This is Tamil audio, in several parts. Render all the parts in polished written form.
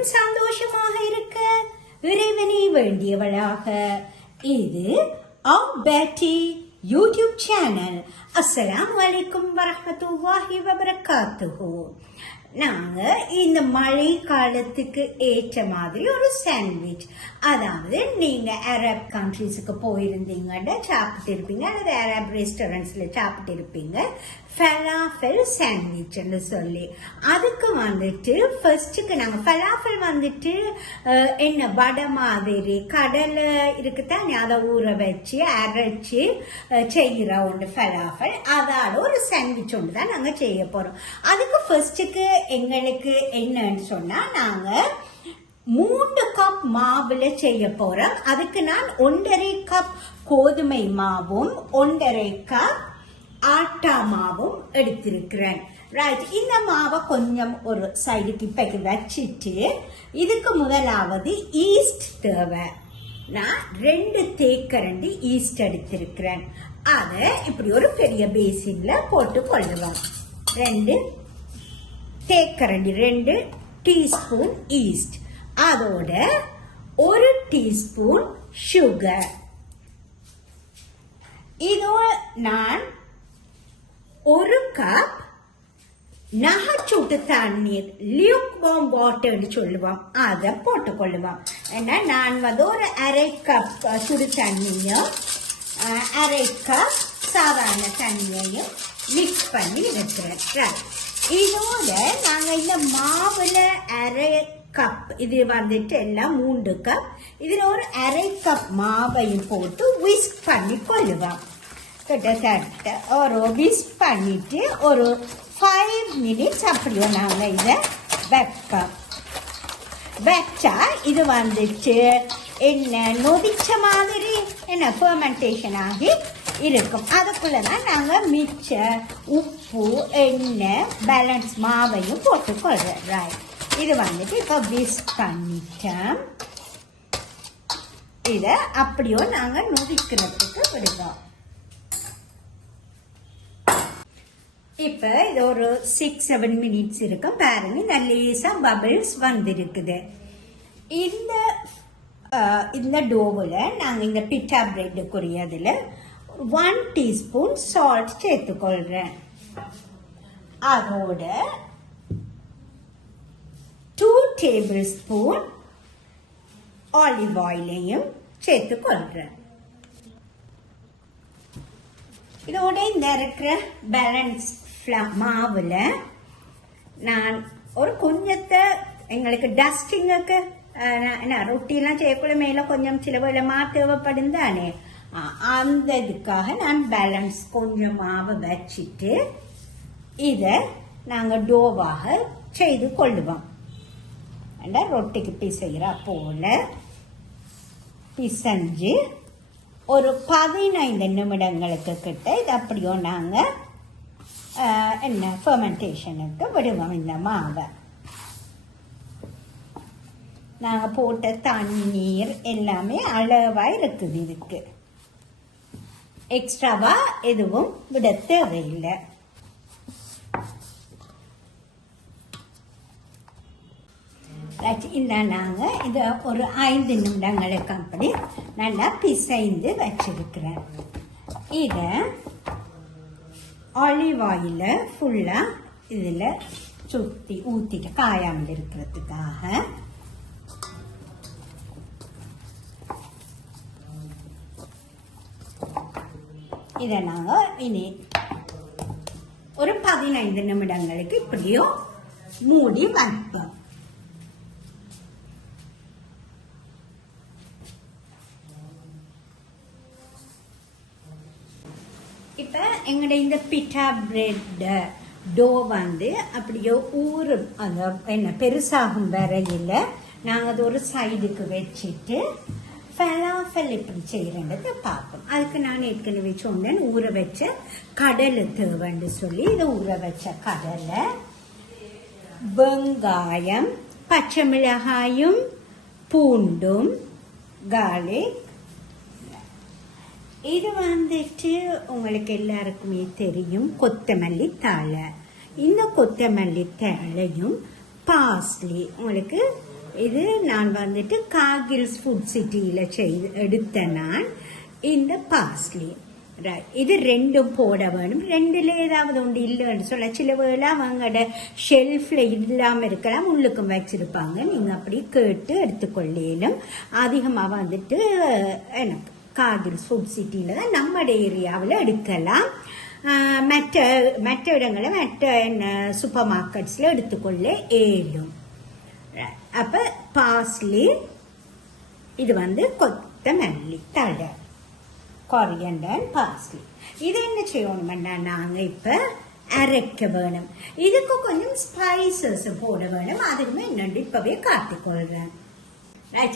எல்லாரும் சந்தோஷமாக இருக்க இறைவனை வேண்டியவளாக. இது பேட்டி யூடியூப் சேனல். அஸ்ஸலாமு அலைக்கும் வரஹ்மத்துல்லாஹி வபரகாத்துஹு. நாங்க இந்த மழை காலத்துக்கு ஏற்ற மாதிரி ஒரு சாண்ட்விச், அதாவது நீங்க அரப் கண்ட்ரிஸுக்கு போயிருந்தீங்கன்னா சாப்பிட்டு இருப்பீங்க, அல்லது அரப் ரெஸ்டாரண்ட்ஸ்ல சாப்பிட்டு இருப்பீங்க, ஃபலாஃபல் சாண்ட்விச்னு சொல்லி. அதுக்கு வந்துட்டு ஃபர்ஸ்ட்டுக்கு நாங்கள் ஃபலாஃபல் வந்துட்டு என்ன வடை மாதிரி கடலை இருக்குதான், அதை ஊற வச்சு அரைச்சி செய்கிற ஒன்று ஃபலாஃபல். அதால ஒரு சாண்ட்விச் ஒன்று தான் நாங்கள் செய்ய போகிறோம். அதுக்கு ஃபர்ஸ்ட்டுக்கு எங்களுக்கு என்னன்னு சொன்னா, நாங்க 3 கப் மாவுல செய்ய போறோம். அதுக்கு நான் 1.5 கப் கோதுமை மாவும் 1.5 கப் ஆட்டா மாவும் எடுத்திருக்கிறேன். ரைட், இந்த மாவை கொஞ்சம் ஒரு சைடுக்கு இப்பைக்கு வச்சுட்டு, இதுக்கு முதலாவது ஈஸ்ட் தேவை. நான் 2 தேக்கரண்டி ஈஸ்ட் எடுத்திருக்கிறேன். அதை இப்படி ஒரு பெரிய பேசின்ல போட்டு கொள்ளுவோம். 2 தேக்கரண்டி 2 டீஸ்பூன் ஈஸ்ட், அதோட 1 டீஸ்பூன் சுகர். இதோ நான் 1 கப் நகச்சூட்டு தண்ணீர், லியூக் வார்ம் வாட்டர்னு சொல்லுவோம், அதை போட்டுக்கொள்ளுவோம். ஏன்னா நான் வந்து ஒரு 1/2 கப் சுடு தண்ணியும் 1/2 கப் சாதாரண தண்ணியையும் மிக்ஸ் பண்ணி இருக்கிறேன். இதோட நாங்கள் இந்த மாவுல 1/2 கப், இது வந்துட்டு எல்லாம் 3 கப், இதில் ஒரு 1/2 கப் மாவையும் போட்டு விஸ்க் பண்ணி கொள்ளுவோம். கிட்டத்தட்ட ஒரு விஸ்க் பண்ணிட்டு ஒரு 5 மினிட்ஸ் அப்படியோ நாங்கள் இதை வச்சா இது வந்துட்டு என்ன நொதிச்ச மாதிரி என்ன ஃபெர்மெண்டேஷன் ஆகி இருக்கும். அதுக்குள்ளதான் நாங்கள் மிச்ச உப்பு, எண்ணெய், பேலன்ஸ் மாவையும் போட்டுக்கொள்றோம். ரைட், இது வந்துட்டு இப்போ விஸ்க் பண்ணிட்டோம். இதை அப்படியோ நாங்கள் நொதிக்கிறதுக்கு விடுவோம். இப்போ இது ஒரு 6-7 மினிட்ஸ் இருக்கும். பாருங்க, நல்ல பபிள்ஸ் வந்திருக்குது. இந்த டோவில் நாங்கள் இந்த பிட்டா பிரெட்டுக்குரியதில் 1 டீஸ்பூன் சால்ட் சேர்த்துக்கொள்றேன். அதோட 2 டேபிள் ஸ்பூன் ஆலிவ் ஆயிலையும் சேர்த்துக்கொள்றேன். இதோட இந்த இருக்கிற பேலன்ஸ் மாவுல நான் ஒரு கொஞ்சத்தை எங்களுக்கு டஸ்டிங்குக்கு ரொட்டிலாம் செய்யக்குள்ள மேல கொஞ்சம் சில வேலை தேவைப்படும் தானே, அந்த இதுக்காக நான் பேலன்ஸ் கொஞ்சம் மாவை வச்சுட்டு இதை நாங்கள் டோவாக செய்து கொள்ளுவோம். ரொட்டிக்கு பிசைகிற போல பிசைஞ்சு ஒரு 15 நிமிடங்களுக்கு கிட்ட இது அப்படியோ நாங்கள் என்ன ஃபெர்மெண்டேஷனுக்கு விடுவோம். இந்த மாவை நாங்கள் போட்ட தண்ணீர் எல்லாமே அளவாக இருக்குது. இதுக்கு எக்ஸ்ட்ராவா எதுவும் விட தேவையில்லை. இந்த நாங்கள் இதை ஒரு 5 நிமிடங்களுக்கு அப்படி நல்லா பிசைந்து வச்சிருக்கிறேன். இதை ஆலிவ் ஆயில ஃபுல்லாக இதில் சுற்றி ஊற்றிட்டு காயாமல் இருக்கிறதுக்காக இதை நாங்கள் இனி ஒரு 15 நிமிடங்களுக்கு இப்படியோ மூடி வைப்போம். இப்போ எங்களுடைய இந்த பிட்டா பிரெட் டோ வந்து அப்படியோ அந்த என்ன பெருசாகும் வரையில் நாங்கள் அது ஒரு சைடுக்கு வச்சுட்டு ஃபலாஃபல் எப்படி செய்கிறேன்றதை பார்ப்போம். அதுக்கு நான் ஏற்கனவே சொன்னேன், ஊற வச்ச கடலை தேவைன்னு சொல்லி இதை ஊற வச்ச கடலை, வெங்காயம், பச்சை மிளகாயும் பூண்டும், கார்லிக். இது வந்துட்டு உங்களுக்கு எல்லாருக்குமே தெரியும் கொத்தமல்லி தழை. இந்த கொத்தமல்லி தழையும் பார்ஸ்லி உங்களுக்கு இது நான் வந்துட்டு கார்கில்ஸ் ஃபுட் சிட்டியில் எடுத்த நான் இந்த பார்ஸ்லி. இது ரெண்டும் போட வேணும். ரெண்டுல ஏதாவது ஒன்று இல்லைன்னு சொல்ல சில வேளை அவங்களோட ஷெல்ஃப்ல இல்லாமல் இருக்கலாம், உள்ளுக்கும் வச்சிருப்பாங்க. நீங்கள் அப்படி கேட்டு எடுத்துக்கொள்ளலும். அதிகமாக வந்துட்டு எனக்கு கார்கில்ஸ் ஃபுட் சிட்டியில் தான் நம்ம ஏரியாவில் எடுக்கலாம். மற்ற இடங்களை மற்ற சூப்பர் மார்க்கெட்ஸில் எடுத்துக்கொள்ள ஏலும். அப்போ பார்ஸ்லி, இது வந்து கொத்தமல்லி தழை, கொரியண்டர், பார்ஸ்லி. இது என்ன செய்யணும்னா நாங்கள் இப்போ அரைக்க வேணும். இதுக்கு கொஞ்சம் ஸ்பைசஸ் போட வேணும். அதுக்குமே என்னென்று இப்போவே காட்டிக்கொள்கிறேன்.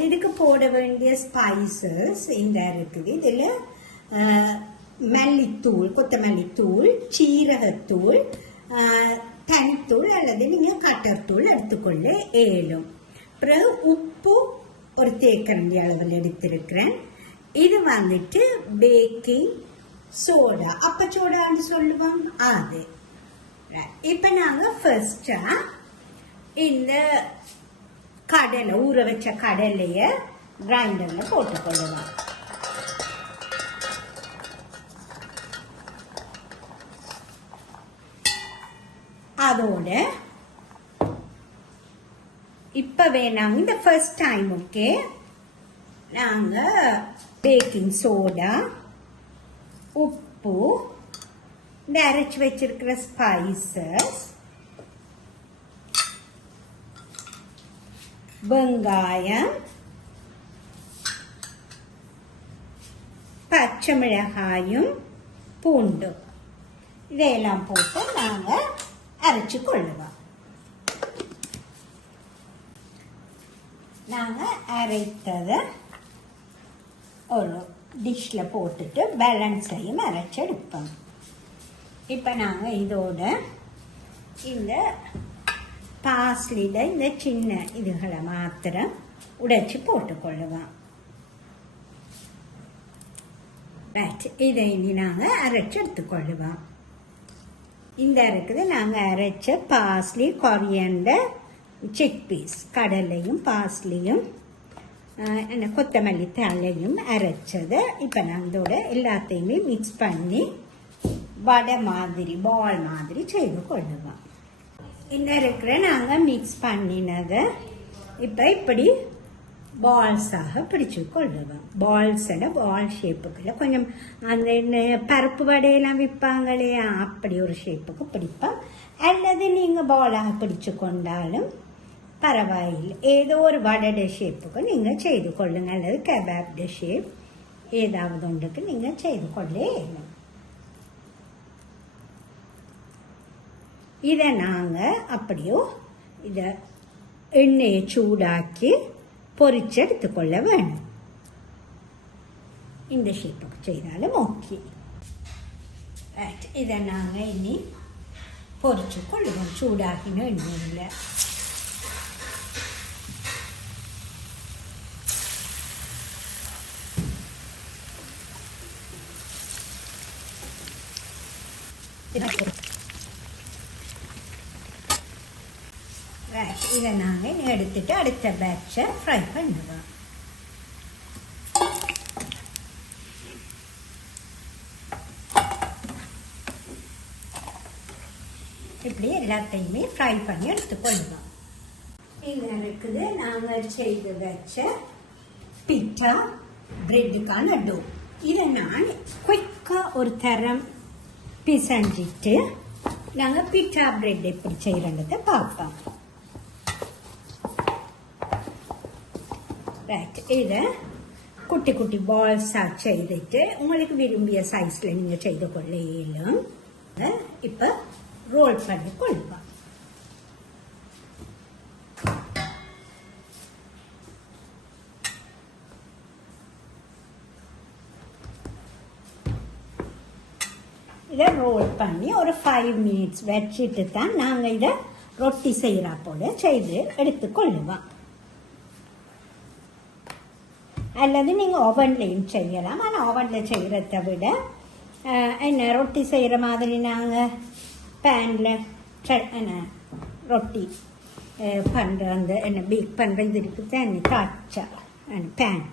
இதுக்கு போட வேண்டிய ஸ்பைசஸ் இந்த இருக்குது. இதில் மல்லித்தூள், கொத்தமல்லித்தூள், சீரகத்தூள், தனித்தூள் அல்லது நீங்கள் கட்டர்த்தூள் எடுத்துக்கொள்ள ஏலும். பிறகு உப்பு ஒரு தேக்கரண்டி அளவில் எடுத்திருக்கிறேன். இது வந்துட்டு பேக்கிங் சோடா, அப்பச்சோடான்னு சொல்லுவோம் அது. இப்போ நாங்கள் ஃபர்ஸ்டா இந்த கடலை, ஊற வச்ச கடலையை கிரைண்டரில் போட்டுக்கொள்ளுவோம். அதோட இப்போ வேணாங்க இந்த ஃபர்ஸ்ட் டைம் ஓகே நாங்கள் பேக்கிங் சோடா, உப்பு, இந்த அரைச்சி வச்சிருக்கிற ஸ்பைசஸ், வெங்காயம், பச்சை மிளகாயும் பூண்டு இதையெல்லாம் போட்டு நாங்கள் அரைச்சி கொள்ளுவோம். நாங்கள் அரைத்ததை ஒரு டிஷ்ஷில் போட்டுட்டு பேலன்ஸையும் அரைச்சி எடுப்போம். இப்போ நாங்கள் இதோட இந்த பார்ஸ்லியில் இந்த சின்ன இதுகளை மாத்திரம் உடைச்சி போட்டுக்கொள்ளுவோம். ரைட், இதை இனி நாங்கள் அரைச்சி எடுத்துக்கொள்ளுவோம். இந்த இருக்குது நாங்கள் அரைச்ச பார்ஸ்லி, கொரியண்டர், சிக் பீஸ், கடலையும் பார்ஸ்லியும் கொத்தமல்லி தழையும் அரைச்சதை இப்போ நாங்கள் இதோட எல்லாத்தையுமே மிக்ஸ் பண்ணி வடை மாதிரி, பால் மாதிரி செய்து கொள்ளுவோம். இந்த இருக்கிற நாங்கள் மிக்ஸ் பண்ணினதை இப்போ இப்படி பால்ஸாக பிடிச்சு கொள்ளுவோம். பால்ஸோட பால் ஷேப்புக்குள்ள கொஞ்சம் அந்த பருப்பு வடையெல்லாம் விற்பாங்களே அப்படி ஒரு ஷேப்புக்கு பிடிப்போம். அல்லது நீங்கள் பாலாக பிடிச்சு கொண்டாலும் பரவாயில்லை. ஏதோ ஒரு வடை ஷேப்புக்கு நீங்கள் செய்து கொள்ளுங்க, அல்லது கபாப் ஷேப் ஏதாவது ஒன்றுக்கு நீங்கள் செய்து கொள்ளே. இதை நாங்கள் அப்படியோ இதை எண்ணெயை சூடாக்கி பொரிச்சு எடுத்துக்கொள்ள வேணும். இந்த ஷேப்புக்கு செய்தாலும் ஓகே. ரைட், இதை நாங்கள் இனி பொரிச்சு கொள்ளுவோம் சூடாக்கின எண்ணெயில். இதை நாங்கள் எடுத்துட்டு அடுத்த பேட்சை ஃப்ரை பண்ணுவோம். இப்படி எல்லாத்தையுமே ஃப்ரை பண்ணி எடுத்துக்கொள்ளுவோம். இது இருக்குது நாங்கள் செய்து வச்ச பிட்டா பிரெட்டுக்கான டோ. இதை நான் குயிக்காக ஒரு தரம் பிசைஞ்சிட்டு நாங்கள் பிட்டா பிரெட் எப்படி செய்கிறத பார்ப்போம். ரைட், இதை குட்டி குட்டி பால்ஸாக செய்துட்டு உங்களுக்கு விரும்பிய சைஸில் நீங்கள் செய்து கொள்ள இயலும். இப்போ ரோல் பண்ணி கொள்ளுவோம். இதை ரோல் பண்ணி ஒரு 5 minutes வச்சுட்டு தான் நாங்கள் இதை ரொட்டி செய்கிறா போல செய்து எடுத்துக்கொள்ளுவோம். அல்லது நீங்கள் ஓவன்லையும் செய்யலாம். ஆனால் ஓவனில் செய்கிறத விட என்ன ரொட்டி செய்கிற மாதிரி நாங்கள் பேனில் என்ன ரொட்டி பண்ணுற அந்த என்ன பேக் பண்ணுற இது இருக்குது தண்ணி காய்ச்சா பேன்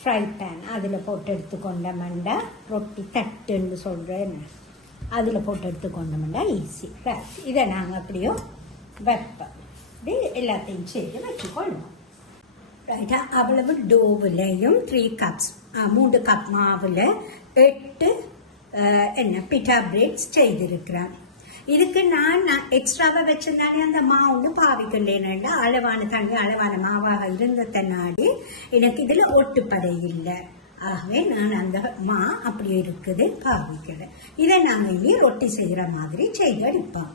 ஃப்ரை பேன் அதில் போட்டு எடுத்துக்கொண்டோம்டா ரொட்டி தட்டுன்னு சொல்கிறேன் அதில் போட்டு எடுத்துக்கொண்டோம்டா ஈஸி. இதை நாங்கள் அப்படியோ வைப்போம். அப்படி எல்லாத்தையும் செய்து வச்சுக்கொள்வோம். ரைட்டா, அவ்வளவு டோவிலையும் 3 கப்ஸ் 3 கப் மாவில் 8 என்ன பிட்டா பிரெட்ஸ் செய்திருக்கிறேன். இதுக்கு நான் எக்ஸ்ட்ராவாக வச்சிருந்தானே அந்த மாவுன்னு பாவிக்கலேன்னா அளவான தண்ணி அளவான மாவாக இருந்ததனாடி எனக்கு இதில் ஒட்டுப்படை இல்லை. ஆகவே நான் அந்த மா அப்படி இருக்குது பாவிக்கிறேன். இதை நாங்கள் இங்கே ரொட்டி செய்கிற மாதிரி செய்து எடுப்போம்.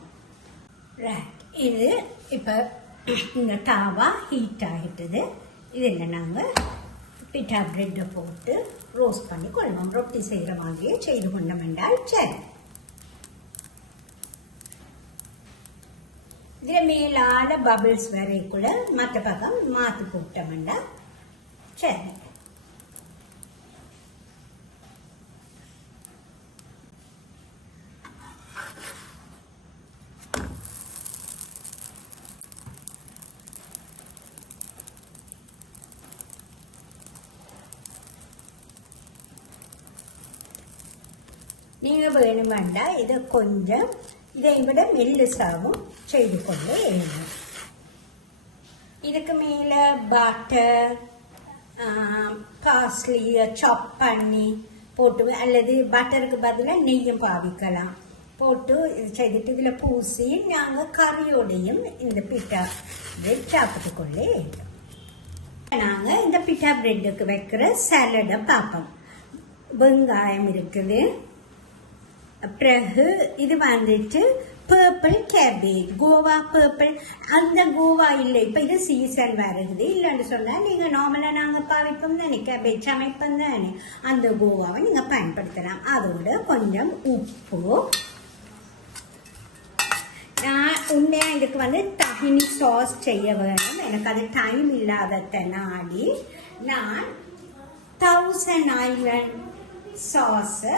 ரைட், இது இப்போ இந்த தாவா ஹீட் ஆகிட்டுது. இதில் நாங்கள் பிட்டா பிரெட்டை போட்டு ரோஸ்ட் பண்ணி கொள்வோம். ரொட்டி செய்கிற மாதிரியே செய்து கொண்டோம் என்றால் சரி. இதில் மேலால பபிள்ஸ் வரைக்குள்ள மற்ற பக்கம் மாற்று போட்டோம்டா சரி. நீங்கள் வேணுமெண்டா இதை கொஞ்சம் இதை விட மெல்லிசாவும் செய்து கொண்டு வேணும். இதுக்கு மேலே பட்டர் பார்ஸ்லியை சாப் பண்ணி போட்டு அல்லது பட்டருக்கு பதிலாக நெய்யும் பாவிக்கலாம் போட்டு இது செய்துட்டு இதில் பூசி நாங்கள் கறியோடையும் இந்த பிட்டா பிரெட் சாப்பிட்டு கொள்ளே வேண்டும். நாங்கள் இந்த பிட்டா பிரெட்டுக்கு வைக்கிற சாலடை பார்ப்போம். வெங்காயம் இருக்குது, பிறகு இது வந்துட்டு பர்பிள் கேபேஜ், கோவா பர்பிள். அந்த கோவா இல்லை, இப்போ இது சீசன் வருது. இல்லைன்னு சொன்னால் நீங்கள் நார்மலாக நாங்கள் பாவிப்போம் தானே, கேபேஜ் சமைப்போம் தானே, அந்த கோவாவை நீங்கள் பயன்படுத்தலாம். அதோட கொஞ்சம் உப்பு. நான் உண்மையாக இதுக்கு வந்து தஹினி சாஸ் செய்ய வேணும். எனக்கு அது டைம் இல்லாததனாடி நான் 1000 Island சாஸை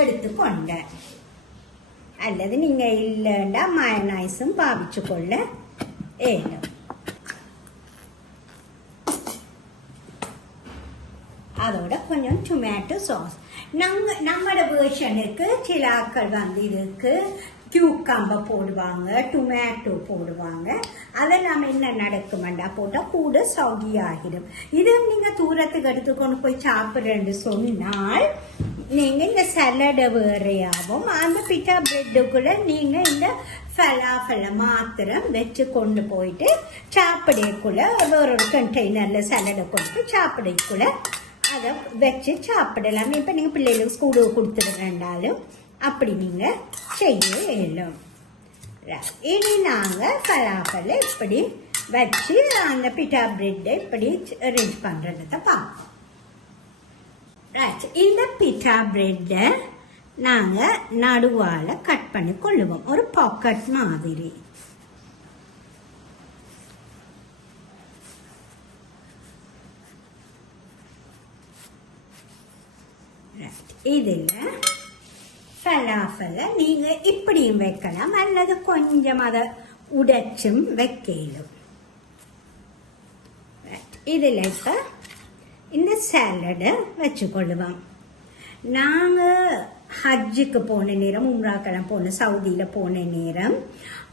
எடுத்துக்கொண்டேன். அல்லது நீங்கள் இல்லைண்டா மயனைஸும் பாவிச்சு கொள்ள ஏனும். அதோட கொஞ்சம் டொமேட்டோ சாஸ். நம்மளோட வேர்ஷனுக்கு சில ஆக்கள் வந்து இதுக்கு கியூக்கம்பர் போடுவாங்க, டொமேட்டோ போடுவாங்க. அதை நம்ம என்ன நடக்குமெண்டா போட்டால் கூட சௌகி ஆகிடும். இதை நீங்கள் தூரத்துக்கு எடுத்துக்கொண்டு போய் சாப்பிட்றேன்னு சொன்னால் நீங்கள் இந்த சலடை வேறையாகவும் அந்த பிட்டா பிரெட்டுக்குள்ளே நீங்கள் இந்த ஃபலாஃபலை மாத்திரம் வச்சு கொண்டு போயிட்டு சாப்பிடக்குள்ள வேறொரு கண்டெய்னரில் சலடை கொண்டு சாப்பிடக்குள்ள அதை வச்சு சாப்பிடலாம். இப்போ நீங்கள் பிள்ளைகளுக்கு ஸ்கூலுக்கு கொடுத்துருந்தாலும் அப்படி நீங்கள் செய்ய இயலும். இனி நாங்கள் ஃபலாஃபலை இப்படி வச்சு அந்த பிட்டா பிரெட்டை இப்படி அரேஞ்ச் பண்ணுறத பார்ப்போம். இந்த பிட்டா பிரெட்டை நாங்கள் நடுவால் கட் பண்ணி கொள்ளுவோம், ஒரு பாக்கெட் மாதிரி. இதில் ஃபலாஃபலை நீங்கள் இப்படியும் வைக்கலாம் அல்லது கொஞ்சம் அதை உடைச்சும் வைக்கலும். இதில் இப்போ இந்த சாலடை வச்சுக்கொள்ளுவோம். நாங்கள் ஹஜ்ஜுக்கு போன நேரம், உம்ராக்கெல்லாம் போன சவுதியில் போன நேரம்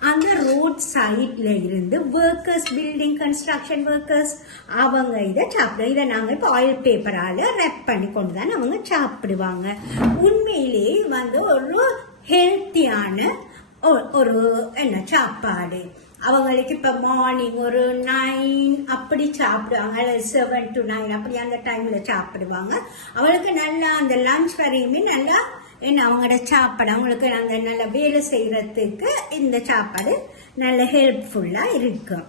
அந்த ரோட் சைடில் இருந்து ஒர்க்கர்ஸ், பில்டிங் கன்ஸ்ட்ரக்ஷன் ஒர்க்கர்ஸ், அவங்க இதை சாப்பிடுவோம். இதை நாங்கள் இப்போ ஆயில் பேப்பரால் ரெப் பண்ணி கொண்டு தான் அவங்க சாப்பிடுவாங்க. உண்மையிலேயே வந்து ஒரு ஹெல்த்தியான ஒரு என்ன சாப்பாடு. அவங்களுக்கு இப்போ மார்னிங் ஒரு 9 அப்படி சாப்பிடுவாங்க, 7 to 9 அப்படி அந்த டைமில் சாப்பிடுவாங்க. அவங்களுக்கு நல்லா அந்த லஞ்ச் வரையுமே நல்லா என்ன அவங்களோட சாப்பாடு, அவங்களுக்கு அந்த நல்ல வேலை செய்கிறதுக்கு இந்த சாப்பாடு நல்ல ஹெல்ப்ஃபுல்லாக இருக்கும்.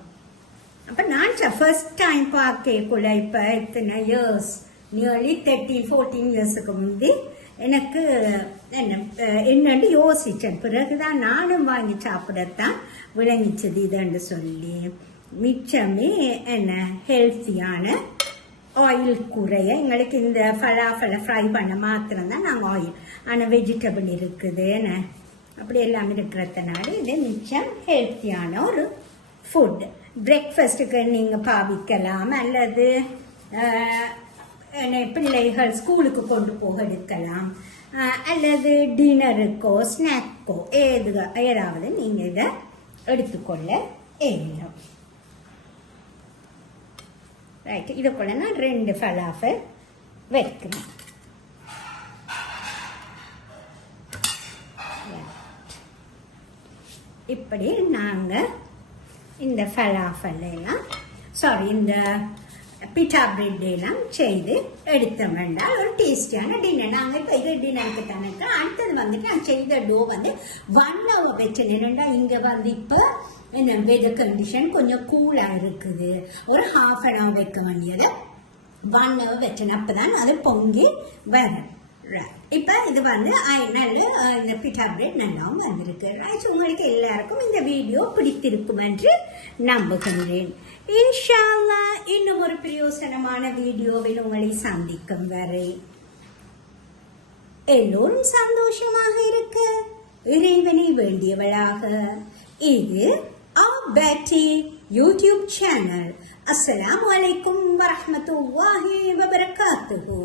அப்போ நான் ஃபர்ஸ்ட் டைம் பார்க்கக்குள்ள இப்போ இத்தனை இயர்ஸ், நியர்லி 13-14 இயர்ஸுக்கு முந்தி எனக்கு என்னன்னு யோசித்தேன். பிறகுதான் நானும் வாங்கி சாப்பிடத்தான் விளங்கிச்சது இதுன்னு சொல்லி. மிச்சமே என்ன ஹெல்த்தியான ஆயில் குறைய எங்களுக்கு இந்த ஃபலாஃபலை ஃப்ரை பண்ண மாத்திரம்தான் நாங்கள் ஆயில், ஆனால் வெஜிடபிள் இருக்குது என்ன அப்படி எல்லாம் இருக்கிறதுனால இது மிச்சம் ஹெல்த்தியான ஒரு ஃபுட். பிரேக்ஃபாஸ்ட்டுக்கு நீங்கள் பாவிக்கலாம், அல்லது பிள்ளைகள் ஸ்கூலுக்கு கொண்டு போக எடுக்கலாம், அல்லது டின்னருக்கோ ஸ்நாக்கோ ஏதாவது நீங்கள் இதை எடுத்துக்கொள்ள ஏறும். ரைட், இதுக்குள்ள நான் 2 ஃபலாஃபல் வைக்கிறேன். இப்படி நாங்கள் இந்த ஃபலாஃபல் எல்லாம் இந்த பிட்டா பிரெட் எல்லாம் செய்து எடுத்தோம் என்றால் ஒரு டேஸ்டியான டின்னர். நாங்கள் இப்போ இது டின்னருக்கு தானே. அடுத்தது வந்துட்டு நான் செய்த டோ 1 hour வச்சேன். இங்கே இப்போ இந்த வெதர் கண்டிஷன் கொஞ்சம் கூலாக இருக்குது. ஒரு 1/2 hour வைக்க வேண்டியதை 1 hour வச்சேன். அப்போதான் அது பொங்கி வரும். இப்போ இது நல்ல இந்த பிட்டா பிரெட் நல்லாவும் வந்திருக்கு. உங்களுக்கு எல்லாருக்கும் இந்த வீடியோ பிடித்திருக்கும் என்று நம்புகின்றேன். இன்ஷா அல்லாஹ் இன்னும் ஒரு பிரயோசனமான வீடியோவில் உங்களை சந்திக்கும் வரை எல்லோரும் சந்தோஷமாக இருக்க இறைவனை வேண்டியவளாக இது பேட்டி யூடியூப் சேனல். அஸ்ஸலாமு அலைக்கும் வரஹ்மத்துல்லாஹி வபரகாத்துஹு.